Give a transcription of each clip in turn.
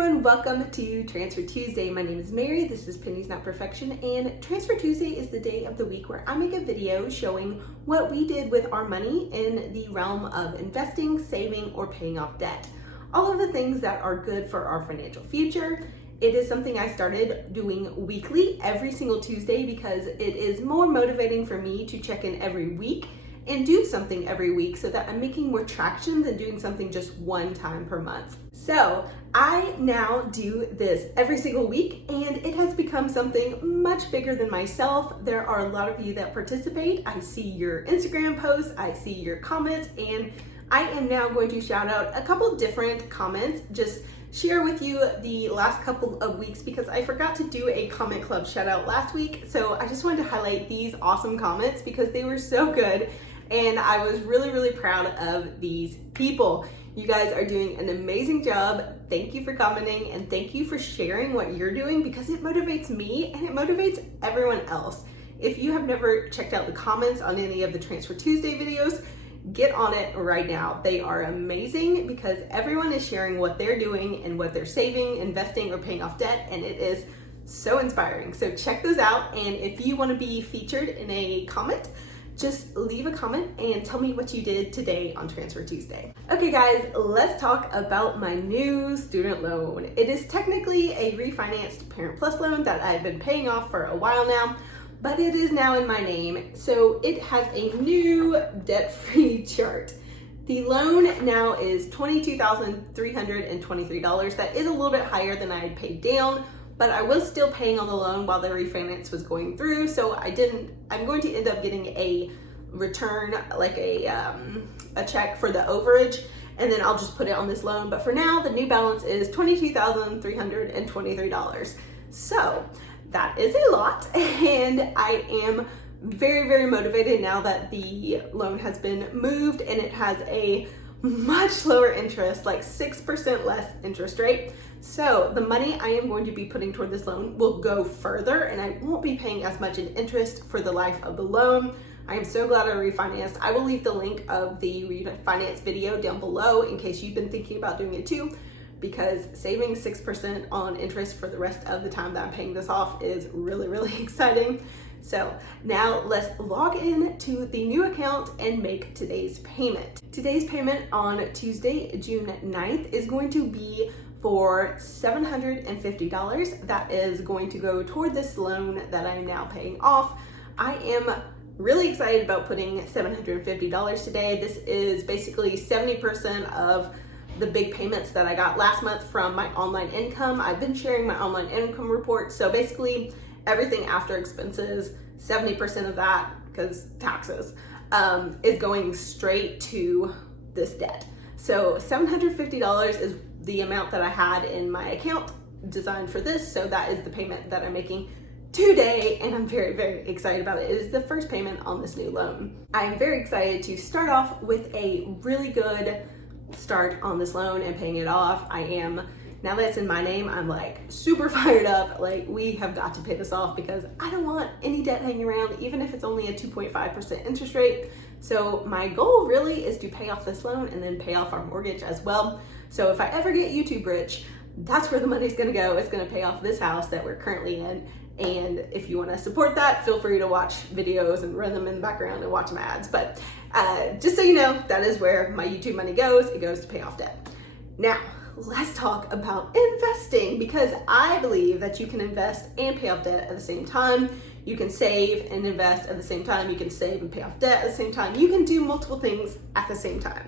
everyone, welcome to Transfer Tuesday. My name is Mary, this is Pennies Not Perfection, and Transfer Tuesday is the day of the week where I make a video showing what we did with our money in the realm of investing, saving, or paying off debt. All of the things that are good for our financial future. It is something I started doing weekly, every single Tuesday, because it is more motivating for me to check in every week and do something every week so that I'm making more traction than doing something just one time per month. So I now do this every single week, and it has become something much bigger than myself. There are a lot of you that participate. I see your Instagram posts, I see your comments, and I am now going to shout out a couple different comments, just share with you the last couple of weeks because I forgot to do a comment club shout out last week. So I just wanted to highlight these awesome comments because they were so good. And I was really proud of these people. You guys are doing an amazing job. Thank you for commenting and thank you for sharing what you're doing because it motivates me and it motivates everyone else. If you have never checked out the comments on any of the Transfer Tuesday videos, get on it right now. They are amazing because everyone is sharing what they're doing and what they're saving, investing, or paying off debt, and it is so inspiring. So check those out, and if you want to be featured in a comment, just leave a comment and tell me what you did today on Transfer Tuesday. Okay guys, let's talk about my new student loan. It is technically a refinanced Parent Plus loan that I've been paying off for a while now, but it is now in my name, so it has a new debt-free chart. The loan now is $22,323. That is a little bit higher than I had paid down, but I was still paying on the loan while the refinance was going through, so I'm going to end up getting a return, like a check for the overage, and then I'll just put it on this loan. But for now, the new balance is $22,323. So that is a lot, and I am very motivated now that the loan has been moved and it has a much lower interest, like 6% less interest rate. So the money I am going to be putting toward this loan will go further and I won't be paying as much in interest for the life of the loan. I am so glad I refinanced. I will leave the link of the refinance video down below in case you've been thinking about doing it too, because saving 6% on interest for the rest of the time that I'm paying this off is really exciting. So now let's log in to the new account and make today's payment. Today's payment on Tuesday, June 9th is going to be for $750. That is going to go toward this loan that I'm now paying off. I am really excited about putting $750 today. This is basically 70% of the big payments that I got last month from my online income. I've been sharing my online income report. So basically everything after expenses, 70% of that, because taxes, is going straight to this debt. So $750 is the amount that I had in my account designed for this. So that is the payment that I'm making today, and I'm very excited about it. It is the first payment on this new loan. I am very excited to start off with a really good start on this loan and paying it off. Now that it's in my name, I'm like super fired up. Like, we have got to pay this off because I don't want any debt hanging around, even if it's only a 2.5% interest rate. So my goal really is to pay off this loan and then pay off our mortgage as well. So if I ever get YouTube rich, that's where the money's gonna go. It's gonna pay off this house that we're currently in. And if you wanna support that, feel free to watch videos and run them in the background and watch some ads. But just so you know, that is where my YouTube money goes. It goes to pay off debt. Now, let's talk about investing, because I believe that you can invest and pay off debt at the same time. You can save and invest at the same time. You can save and pay off debt at the same time. You can do multiple things at the same time.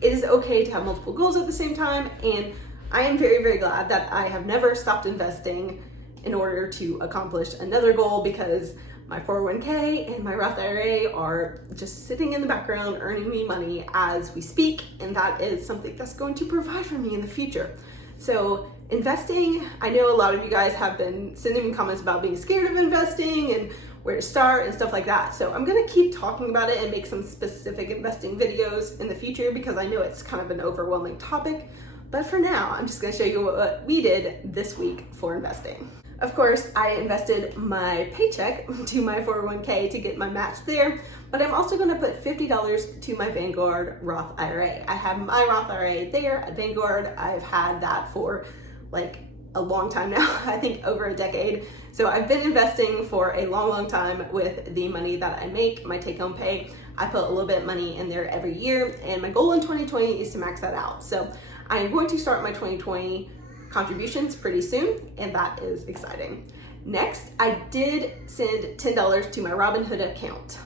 It is okay to have multiple goals at the same time, and I am very glad that I have never stopped investing in order to accomplish another goal, because my 401k and my Roth IRA are just sitting in the background earning me money as we speak, and that is something that's going to provide for me in the future. So investing, I know a lot of you guys have been sending me comments about being scared of investing and where to start and stuff like that. So I'm gonna keep talking about it and make some specific investing videos in the future because I know it's kind of an overwhelming topic. But for now, I'm just gonna show you what we did this week for investing. Of course, I invested my paycheck to my 401k to get my match there, but I'm also gonna put $50 to my Vanguard Roth IRA. I have my Roth IRA there at Vanguard. I've had that for like a long time now, I think over a decade. So I've been investing for a long time with the money that I make, my take-home pay. I put a little bit of money in there every year, and my goal in 2020 is to max that out. So I am going to start my 2020 contributions pretty soon, and that is exciting. Next, I did send $10 to my Robinhood account.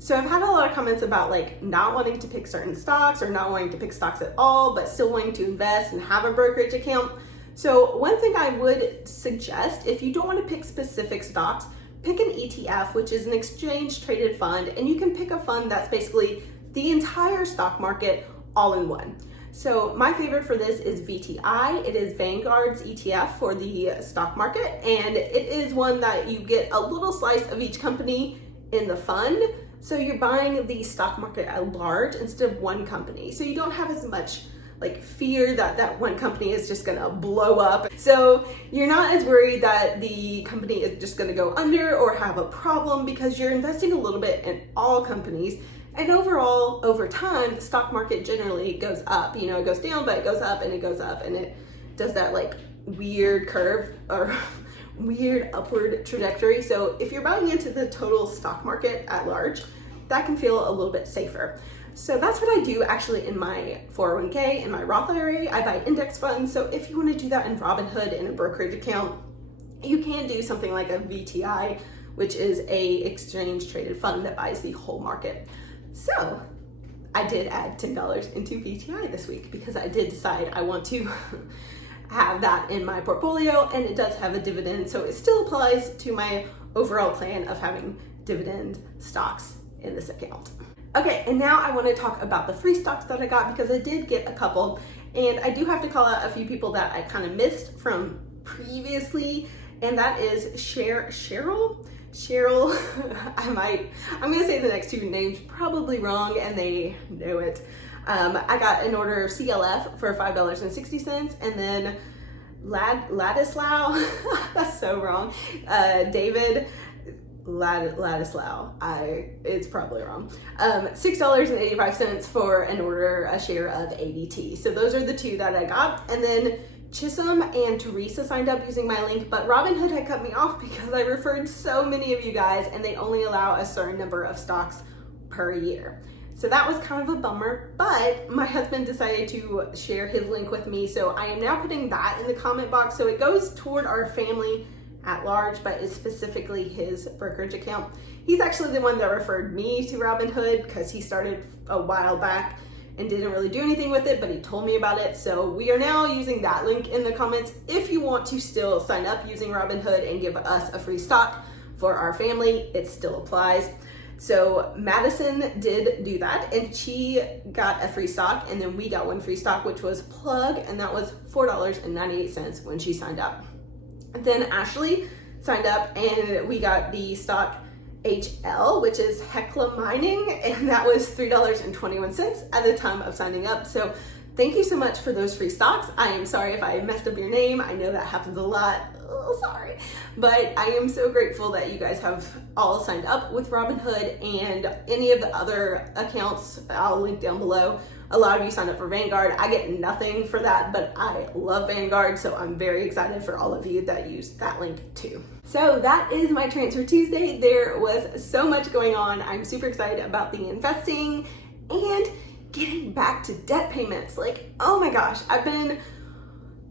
So I've had a lot of comments about like not wanting to pick certain stocks or not wanting to pick stocks at all, but still wanting to invest and have a brokerage account. So one thing I would suggest, if you don't want to pick specific stocks, pick an ETF, which is an exchange traded fund, and you can pick a fund that's basically the entire stock market all in one. So my favorite for this is VTI. It is Vanguard's ETF for the stock market, and it is one that you get a little slice of each company in the fund. So you're buying the stock market at large instead of one company. So you don't have as much like fear that one company is just gonna blow up. So you're not as worried that the company is just gonna go under or have a problem, because you're investing a little bit in all companies. And overall, over time, the stock market generally goes up. You know, it goes down, but it goes up and it goes up, and it does that like weird curve or weird upward trajectory. So if you're buying into the total stock market at large, that can feel a little bit safer. So that's what I do actually in my 401k, in my Roth IRA. I buy index funds. So if you want to do that in Robinhood in a brokerage account, you can do something like a VTI, which is a exchange traded fund that buys the whole market. So I did add $10 into VTI this week because I did decide I want to have that in my portfolio, and it does have a dividend. So it still applies to my overall plan of having dividend stocks in this account. Okay, and now I want to talk about the free stocks that I got, because I did get a couple, and I do have to call out a few people that I kind of missed from previously, and that is Cheryl. I'm gonna say the next two names probably wrong, and they know it. I got an order of CLF for $5.60, and then Ladislao, that's so wrong, David Ladislao, it's probably wrong, $6.85 for an order, a share of ADT. So those are the two that I got. And then Chisholm and Teresa signed up using my link, but Robinhood had cut me off because I referred so many of you guys, and they only allow a certain number of stocks per year. So that was kind of a bummer, but my husband decided to share his link with me. So I am now putting that in the comment box. So it goes toward our family at large, but is specifically his brokerage account. He's actually the one that referred me to Robinhood because he started a while back and didn't really do anything with it, but he told me about it. So we are now using that link in the comments. If you want to still sign up using Robinhood and give us a free stock for our family, it still applies. So Madison did do that, and she got a free stock, and then we got one free stock, which was Plug, and that was $4.98 when she signed up. And then Ashley signed up, and we got the stock HL, which is Hecla Mining, and that was $3.21 at the time of signing up. So thank you so much for those free stocks. I am sorry if I messed up your name. I know that happens a lot. Oh, sorry. But I am so grateful that you guys have all signed up with Robinhood, and any of the other accounts I'll link down below. A lot of you signed up for Vanguard. I get nothing for that, but I love Vanguard, so I'm very excited for all of you that use that link too. So that is my Transfer Tuesday. There was so much going on. I'm super excited about the investing and getting back to debt payments. Like, oh my gosh, I've been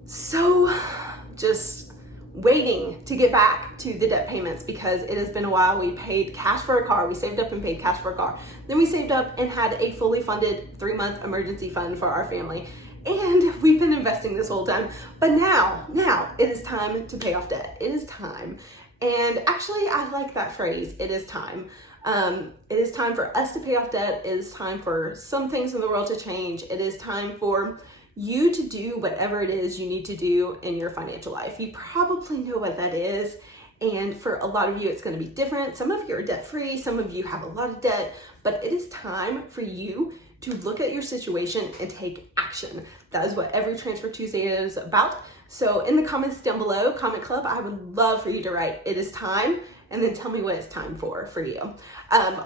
so just waiting to get back to the debt payments because it has been a while. We paid cash for a car. We saved up and paid cash for a car. Then we saved up and had a fully funded 3-month emergency fund for our family. And we've been investing this whole time. But now it is time to pay off debt. It is time. And actually, I like that phrase, it is time. It is time for us to pay off debt. It is time for some things in the world to change. It is time for you to do whatever it is you need to do in your financial life. You probably know what that is. And for a lot of you, it's going to be different. Some of you are debt-free. Some of you have a lot of debt, but it is time for you to look at your situation and take action. That is what every Transfer Tuesday is about. So in the comments down below, comment club, I would love for you to write, it is time, and then tell me what it's time for you.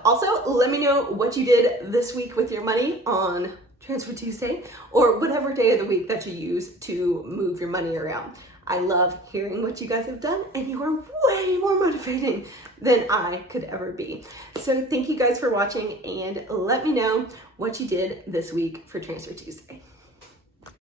Also, let me know what you did this week with your money on Transfer Tuesday, or whatever day of the week that you use to move your money around. I love hearing what you guys have done, and you are way more motivating than I could ever be. So thank you guys for watching, and let me know what you did this week for Transfer Tuesday.